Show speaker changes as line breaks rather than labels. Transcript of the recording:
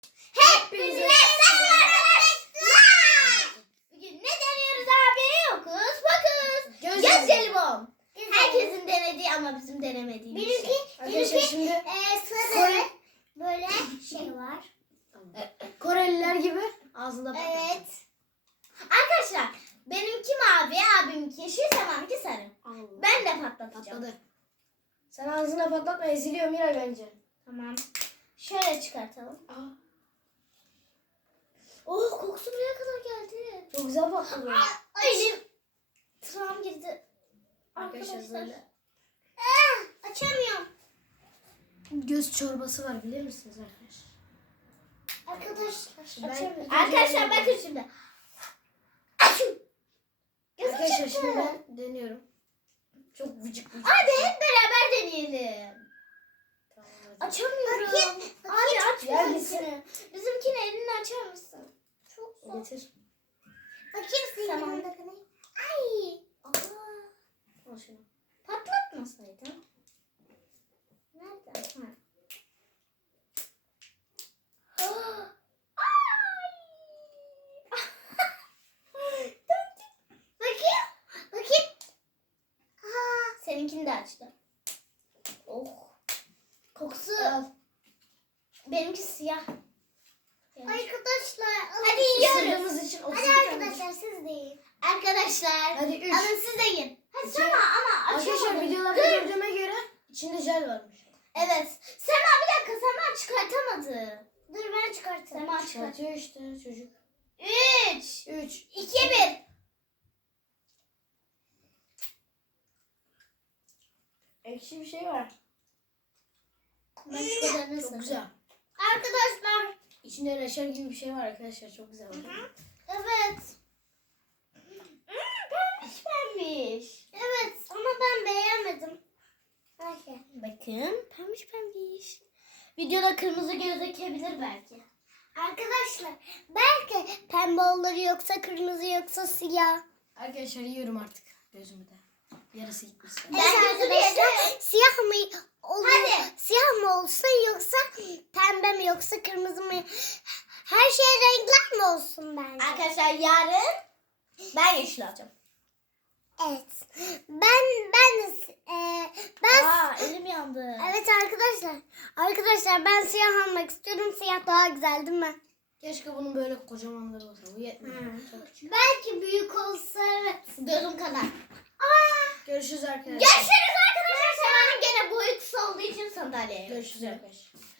Hepinize selam arkadaşlar. Bugün ne deniyoruz abi? Okus pokus. Göz jelibon. Herkesin denediği ama bizim denemediğimiz şey.
Arkadaşlar şimdi
Sarı böyle şey var.
Koreliler gibi ağzında patlatacağım.
Evet. Arkadaşlar benimki mavi, abiminki yeşil, Sema'nınki sarı. Ben de patlatacağım.
Patladı. Sen ağzına patlatma, eziliyor Miray bence.
Tamam. Şöyle çıkartalım.
Aa,
Oh, kokusu buraya kadar geldi.
çok güzel patladı.
Elim travm girdi.
Arkadaşlar
Arkadaşlar.
böyle
Açamıyorum.
göz çorbası var, bilir misiniz arkadaşlar?
Arkadaşlar.
Ben-
Açamıyorum. Arkadaşlar bakın şimdi. Gözüm
Arkadaşlar
çıktı.
şimdi ben deniyorum. Çok vıcık vıcık.
Hadi hep beraber deneyelim.
Tamam, hadi.
Açamıyorum. Abi aç
Gel
bizimkini. Bizimkini elini açar mısın? Çok zor.
Getir.
Bakayım tamam. Ay.
Al şunu.
Patlatmasaydın. Nerede? Ha. Bakayım. Bakayım. Seninkini de açtı. Oh. Kokusu.
Al.
Benimki siyah.
Arkadaşlar
Hadi yiyoruz.
Isırdığımız için 32
hadi
tane.
arkadaşlar siz de yiyin.
Arkadaşlar.
Hadi 3.
Alın siz de yiyin. Hadi
İki.
Sema ama
Arkadaşlar
açamadım.
videolarda
Dur.
gördüğüme göre içinde jel varmış.
Evet. Sema bir dakika, Sema çıkartamadı.
Dur ben çıkartayım.
Sema çıkart.
Çıkartıyor işte çocuk.
3,
3.
2, 1.
Ekşi bir şey var.
Ben şu kadarını
Çok güzel.
Arkadaşlar.
İçinde reçel gibi bir şey var arkadaşlar. Çok güzel.
Evet. Pembiş pembiş.
Evet ama ben beğenmedim. Ayşe.
Bakın pembiş pembiş. Videoda kırmızı gözükebilir belki.
Arkadaşlar belki pembe olur yoksa kırmızı yoksa siyah.
Arkadaşlar yiyorum artık gözümü de. Yarısı gitmiş.
Ben
Evet
gözünü
arkadaşlar,
yedim.
siyah mı olur?
Hadi.
Siyah mı olsun yoksa pembe mi yoksa kırmızı mı? Her şey renkler mi olsun bence?
Arkadaşlar yarın ben yeşil alacağım.
Evet. Ben
Elim yandı.
evet arkadaşlar ben siyah almak istiyorum. Siyah daha güzel değil mi?
Keşke bunun böyle kocamanları olsa. Bu yetmiyor. Çok küçük.
Belki büyük olsa evet.
Gözüm kadar.
Görüşürüz arkadaşlar.
Görüşürüz arkadaşlar. Sema'nın gene boyu kısa olduğu için sandalyeye.
Görüşürüz arkadaşlar.